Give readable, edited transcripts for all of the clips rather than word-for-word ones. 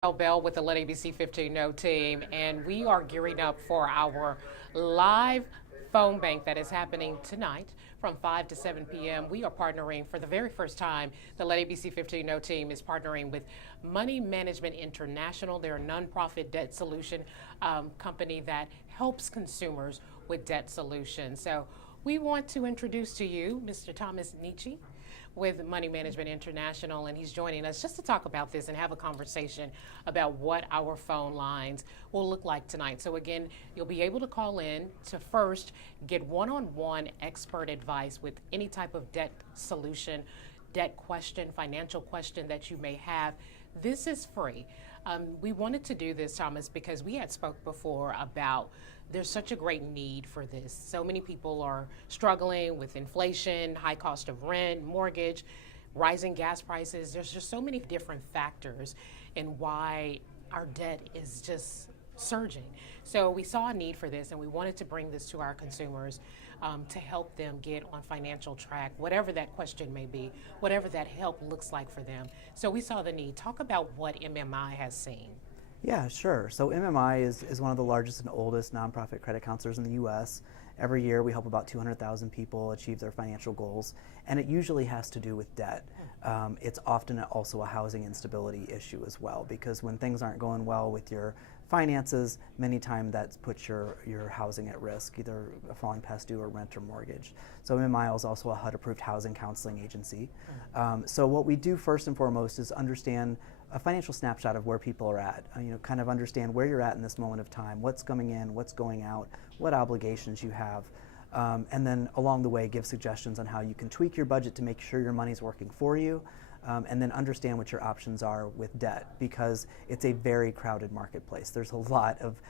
Bell with the Let ABC15 Know team, and we are gearing up for our live phone bank that is happening tonight from 5 to 7 p.m. We are partnering for the very first time. The Let ABC15 Know team is partnering with Money Management International. They're a nonprofit debt solution company that helps consumers with debt solutions. So we want to introduce to you Mr. Thomas Nietzsche with Money Management International, and he's joining us just to talk about this and have a conversation about what our phone lines will look like tonight. So again, you'll be able to call in to first get one-on-one expert advice with any type of debt solution, debt question, financial question that you may have. This is free. We wanted to do this, Thomas, because we had spoke before about there's such a great need for this. So many people are struggling with inflation, high cost of rent, mortgage, rising gas prices. There's just so many different factors in why our debt is just surging. So we saw a need for this, and we wanted to bring this to our consumers to help them get on financial track, whatever that question may be, whatever that help looks like for them. So we saw the need. Talk about what MMI has seen. Yeah, sure. So MMI is one of the largest and oldest nonprofit credit counselors in the U.S. Every year we help about 200,000 people achieve their financial goals, and it usually has to do with debt. It's often also a housing instability issue as well, because when things aren't going well with your finances, many times that puts your housing at risk, either falling past due or rent or mortgage. So MMI is also a HUD-approved housing counseling agency. So what we do first and foremost is understand a financial snapshot of where people are at, kind of understand where you're at in this moment of time, what's coming in, what's going out, what obligations you have, and then along the way give suggestions on how you can tweak your budget to make sure your money's working for you, and then understand what your options are with debt, because it's a very crowded marketplace. There's a lot of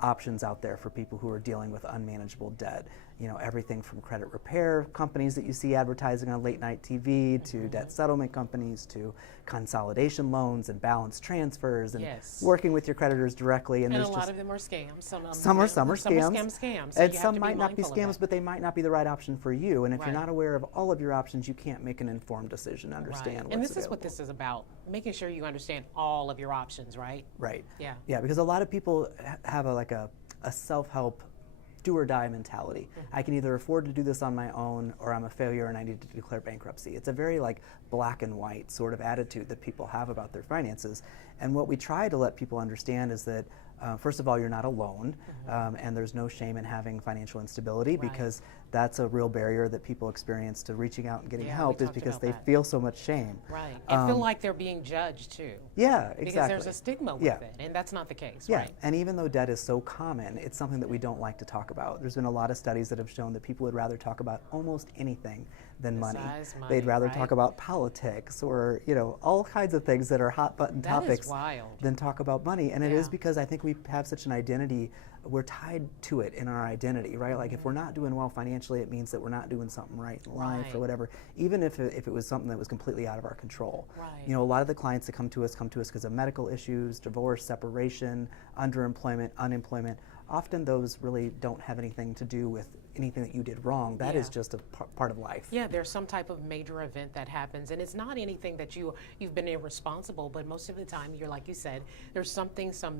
options out there for people who are dealing with unmanageable debt. Everything from credit repair companies that you see advertising on late night TV to debt settlement companies to consolidation loans and balance transfers and working with your creditors directly. And a lot of them are scams. Some are scams. So and some might not be scams, but they might not be the right option for you. And if you're not aware of all of your options, you can't make an informed decision and understand what's And this available. is what this is about, making sure you understand all of your options, right? Right. Yeah. Yeah, because a lot of people have a self-help do or die mentality. I can either afford to do this on my own, or I'm a failure and I need to declare bankruptcy. It's a very black and white sort of attitude that people have about their finances. And what we try to let people understand is that first of all, you're not alone, and there's no shame in having financial instability, because that's a real barrier that people experience to reaching out and getting help, is because they feel so much shame. Right, and feel like they're being judged too. Yeah, exactly. Because there's a stigma with it, and that's not the case, right? And even though debt is so common, it's something that we don't like to talk about. There's been a lot of studies that have shown that people would rather talk about almost anything than money. They'd rather talk about politics or all kinds of things that are hot button topics than talk about money. And it is because I think we have such an identity, we're tied to it in our identity, right? Like if we're not doing well financially, it means that we're not doing something right in life or whatever, even if it was something that was completely out of our control. A lot of the clients that come to us because of medical issues, divorce, separation, underemployment, unemployment. Often those really don't have anything to do with anything that you did wrong. That is just a part of life. Yeah, there's some type of major event that happens, and it's not anything that you've been irresponsible, but most of the time, you're like you said, there's some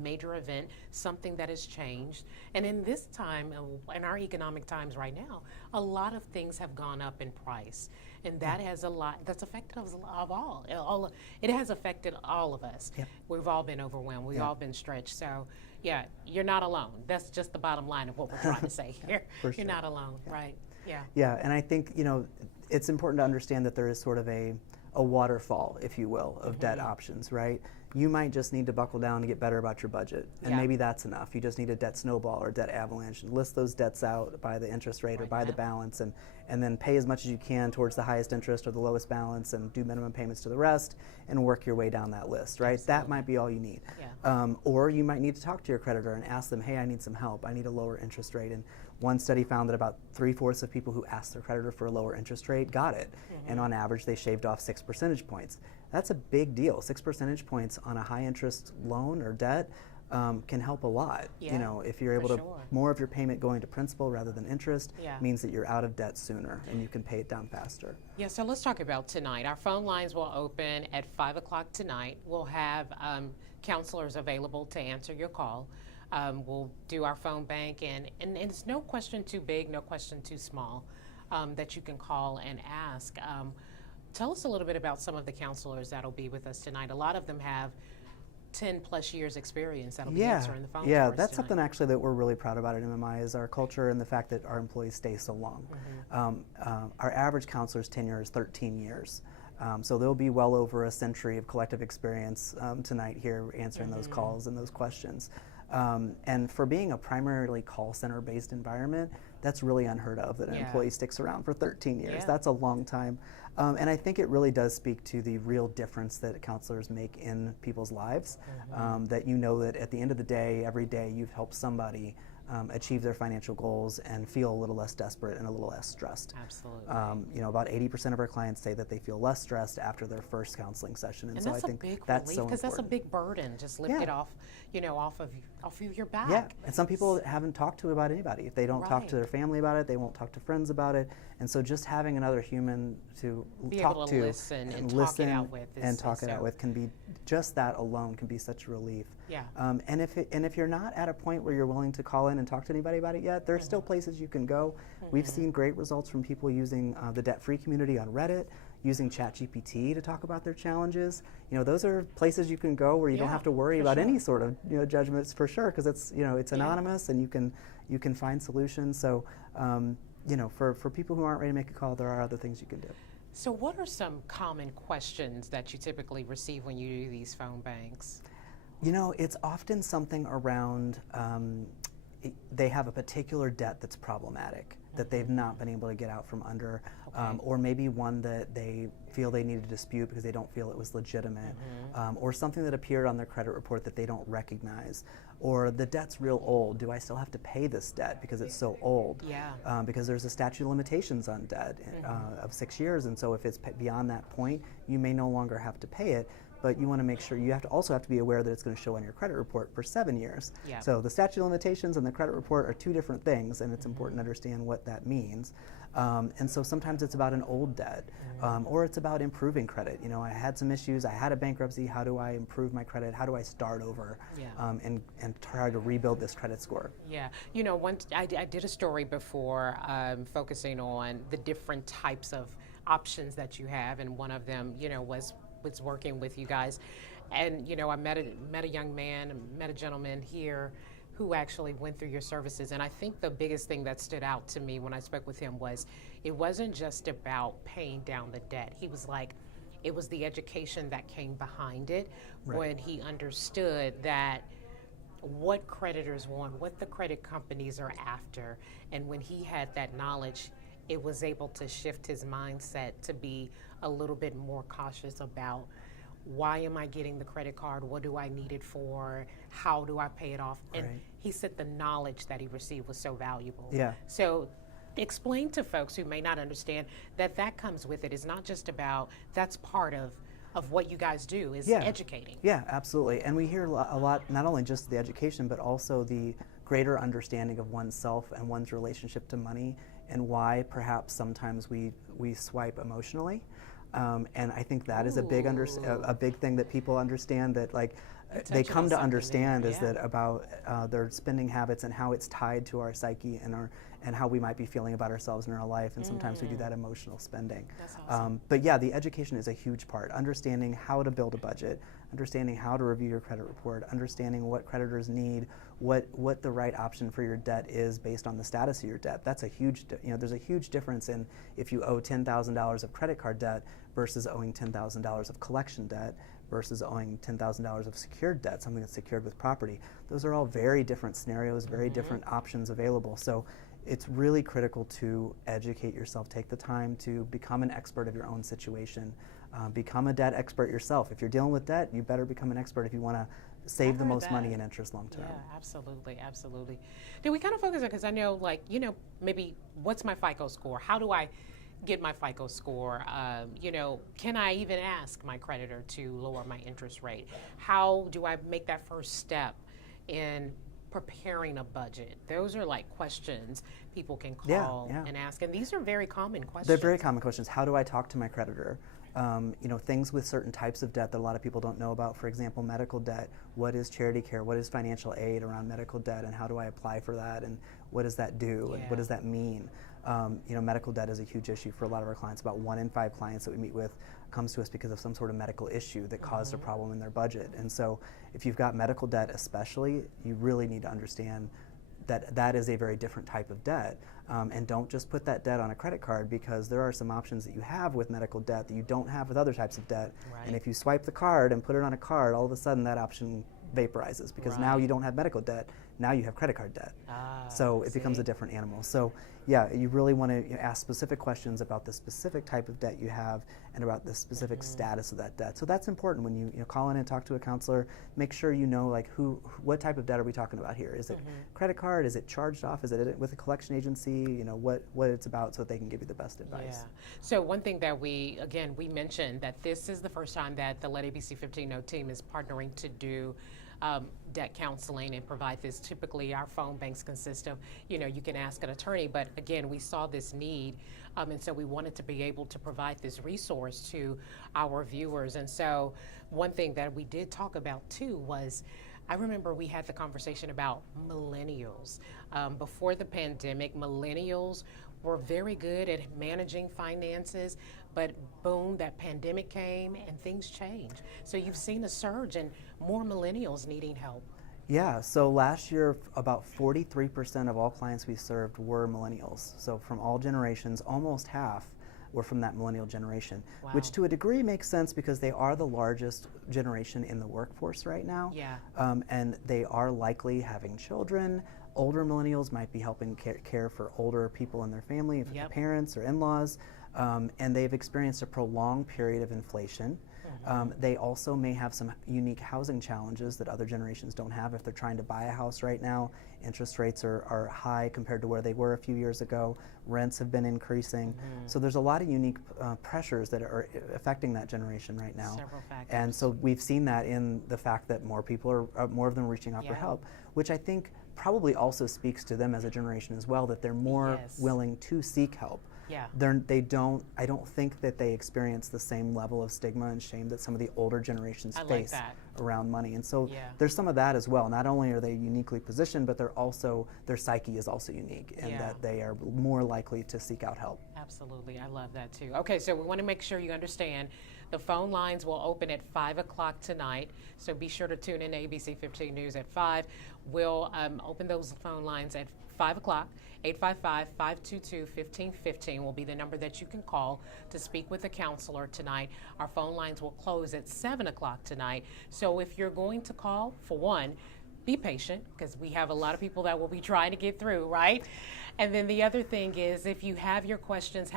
major event, something that has changed. And in this time, in our economic times right now, a lot of things have gone up in price. And that has that's affected us all. It has affected all of us. We've all been overwhelmed. We've all been stretched. So, yeah, you're not alone. That's just the bottom line of what we're trying to say here. You're not alone, right? Yeah. Yeah, and I think, it's important to understand that there is sort of a waterfall, if you will, of debt options, right? You might just need to buckle down to get better about your budget, and maybe that's enough. You just need a debt snowball or debt avalanche, and list those debts out by the interest rate or by the balance, and then pay as much as you can towards the highest interest or the lowest balance, and do minimum payments to the rest, and work your way down that list, right? That might be all you need. Or you might need to talk to your creditor and ask them, hey, I need some help. I need a lower interest rate. And one study found that about 3/4 of people who asked their creditor for a lower interest rate got it. And on average, they shaved off 6 percentage points. That's a big deal. 6 percentage points on a high interest loan or debt can help a lot. If you're able to, more of your payment going to principal rather than interest means that you're out of debt sooner and you can pay it down faster. Yeah, so let's talk about tonight. Our phone lines will open at 5 o'clock tonight. We'll have counselors available to answer your call. We'll do our phone bank, and it's no question too big, no question too small that you can call and ask. Tell us a little bit about some of the counselors that'll be with us tonight. A lot of them have 10 plus years experience that'll be answering the phone. Yeah, for us that's tonight. something actually that we're really proud about at MMI is our culture and the fact that our employees stay so long. Our average counselor's tenure is 13 years. So there'll be well over a century of collective experience tonight here answering those calls and those questions. And for being a primarily call center based environment, that's really unheard of that an employee sticks around for 13 years. That's a long time. And I think it really does speak to the real difference that counselors make in people's lives. That you know that at the end of the day, every day you've helped somebody achieve their financial goals and feel a little less desperate and a little less stressed. Absolutely. You know, about 80% of our clients say that they feel less stressed after their first counseling session, and so that's I think a big that's relief, so because that's a important. big burden. Just lift it off, you know, off of your back. Yeah, and some people haven't talked to about anybody. If they don't talk to their family about it, they won't talk to friends about it. And so just having another human to Be talk able to listen and listen talk it out with and talk it out with can be, just that alone can be such a relief. Yeah. And if you're not at a point where you're willing to call in and talk to anybody about it yet, there's still places you can go. We've seen great results from people using the debt-free community on Reddit, using ChatGPT to talk about their challenges. You know, those are places you can go where you don't have to worry about any sort of judgments, for sure, because it's it's anonymous and you can find solutions. So for people who aren't ready to make a call, there are other things you can do. So what are some common questions that you typically receive when you do these phone banks? You know, it's often something around they have a particular debt that's problematic, that they've not been able to get out from under, or maybe one that they feel they need to dispute because they don't feel it was legitimate, or something that appeared on their credit report that they don't recognize, or the debt's real old. Do I still have to pay this debt because it's so old? Yeah. Because there's a statute of limitations on debt of 6 years, and so if it's beyond that point, you may no longer have to pay it. But you want to make sure you also have to be aware that it's going to show on your credit report for 7 years. Yeah. So the statute of limitations and the credit report are two different things, and it's important to understand what that means. And so sometimes it's about an old debt, or it's about improving credit. You know, I had some issues, I had a bankruptcy, how do I improve my credit? How do I start over and try to rebuild this credit score? Yeah, you know, I did a story before focusing on the different types of options that you have, and one of them, you know, was working with you guys. And, you know, I met a young man, met a gentleman here who actually went through your services. And I think the biggest thing that stood out to me when I spoke with him was it wasn't just about paying down the debt. He was like, it was the education that came behind it when he understood that what creditors want, what the credit companies are after. And when he had that knowledge, it was able to shift his mindset to be a little bit more cautious about, why am I getting the credit card? What do I need it for? How do I pay it off? And he said the knowledge that he received was so valuable. Yeah. So explain to folks who may not understand that comes with it. It's not just about, that's part of what you guys do, is educating. Yeah, absolutely. And we hear a lot, not only just the education, but also the greater understanding of oneself and one's relationship to money, and why perhaps sometimes we swipe emotionally. And I think that is a big thing that people understand, that they come to understand is that about their spending habits and how it's tied to our psyche and how we might be feeling about ourselves in our life, and sometimes we do that emotional spending. That's awesome. But yeah, the education is a huge part. Understanding how to build a budget, understanding how to review your credit report, understanding what creditors need, what the right option for your debt is based on the status of your debt. That's a huge, there's a huge difference in if you owe $10,000 of credit card debt versus owing $10,000 of collection debt versus owing $10,000 of secured debt, something that's secured with property. Those are all very different scenarios, very different options available. So it's really critical to educate yourself, take the time to become an expert of your own situation, become a debt expert yourself. If you're dealing with debt, you better become an expert if you want to save the most money in interest long term. Yeah, absolutely, absolutely. Did we kind of focus on, because I know, maybe what's my FICO score? How do I get my FICO score? Can I even ask my creditor to lower my interest rate? How do I make that first step in preparing a budget? Those are questions people can call and ask, and these are very common questions. They're very common questions. How do I talk to my creditor? things with certain types of debt that a lot of people don't know about. For example, medical debt. What is charity care? What is financial aid around medical debt, and how do I apply for that? And what does that do? And what does that mean? Medical debt is a huge issue for a lot of our clients. About 1 in 5 clients that we meet with comes to us because of some sort of medical issue that caused a problem in their budget. And so if you've got medical debt especially, you really need to understand that that is a very different type of debt. And don't just put that debt on a credit card, because there are some options that you have with medical debt that you don't have with other types of debt. Right. And if you swipe the card and put it on a card, all of a sudden that option vaporizes, because now you don't have medical debt, now you have credit card debt. So it becomes a different animal. So yeah, you really want to ask specific questions about the specific type of debt you have and about the specific status of that debt. So that's important when you call in and talk to a counselor. Make sure you know like what type of debt are we talking about here? Is it credit card? Is it charged off? Is it with a collection agency? What it's about, so that they can give you the best advice. Yeah. So one thing that we mentioned that this is the first time that the Let ABC15 Know team is partnering to do debt counseling and provide this. Typically our phone banks consist of, you can ask an attorney, but again, we saw this need, and so we wanted to be able to provide this resource to our viewers. And so one thing that we did talk about too was, I remember we had the conversation about millennials. Before the pandemic, millennials were very good at managing finances, but boom, that pandemic came and things changed. So you've seen a surge in more millennials needing help. Yeah, so last year about 43% of all clients we served were millennials. So from all generations, almost half were from that millennial generation, which to a degree makes sense because they are the largest generation in the workforce right now. Yeah. And they are likely having children. Older millennials might be helping care for older people in their family, parents or in-laws, and they've experienced a prolonged period of inflation. They also may have some unique housing challenges that other generations don't have. If they're trying to buy a house right now, interest rates are high compared to where they were a few years ago. Rents have been increasing. So there's a lot of unique pressures that are affecting that generation right now. Several factors. And so we've seen that in the fact that more people more of them are reaching out for help, which I think probably also speaks to them as a generation as well, that they're more willing to seek help. Yeah. I don't think that they experience the same level of stigma and shame that some of the older generations face around money. And so there's some of that as well. Not only are they uniquely positioned, but their psyche is also unique, and that they are more likely to seek out help. Absolutely, I love that too. Okay, so we want to make sure you understand the phone lines will open at 5 o'clock tonight, so be sure to tune in to ABC 15 News at 5. We'll open those phone lines at 5 o'clock. 855-522-1515 will be the number that you can call to speak with a counselor tonight. Our phone lines will close at 7 o'clock tonight. So if you're going to call, for one, be patient, because we have a lot of people that will be trying to get through, right? And then the other thing is, if you have your questions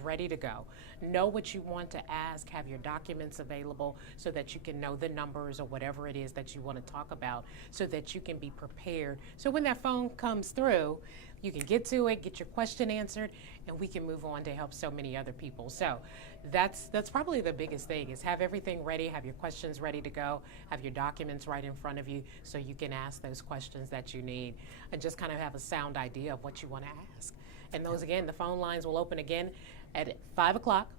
ready to go. Know what you want to ask, have your documents available so that you can know the numbers or whatever it is that you want to talk about, so that you can be prepared. So when that phone comes through, you can get to it, get your question answered, and we can move on to help so many other people. So that's probably the biggest thing, is have everything ready, have your questions ready to go, have your documents right in front of you so you can ask those questions that you need, and just kind of have a sound idea of what you want to ask. And those, again, the phone lines will open again at 5 o'clock.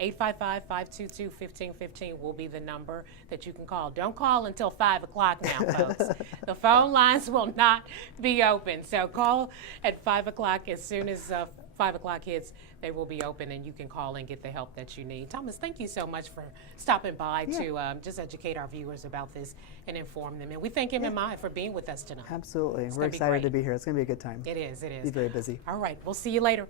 855-522-1515 will be the number that you can call. Don't call until 5 o'clock now, folks. The phone lines will not be open. So call at 5 o'clock. As soon as 5 o'clock hits, they will be open, and you can call and get the help that you need. Thomas, thank you so much for stopping by to just educate our viewers about this and inform them. And we thank MMI for being with us tonight. Absolutely. We're excited to be here. It's going to be a good time. It is. It is. Be very busy. All right. We'll see you later.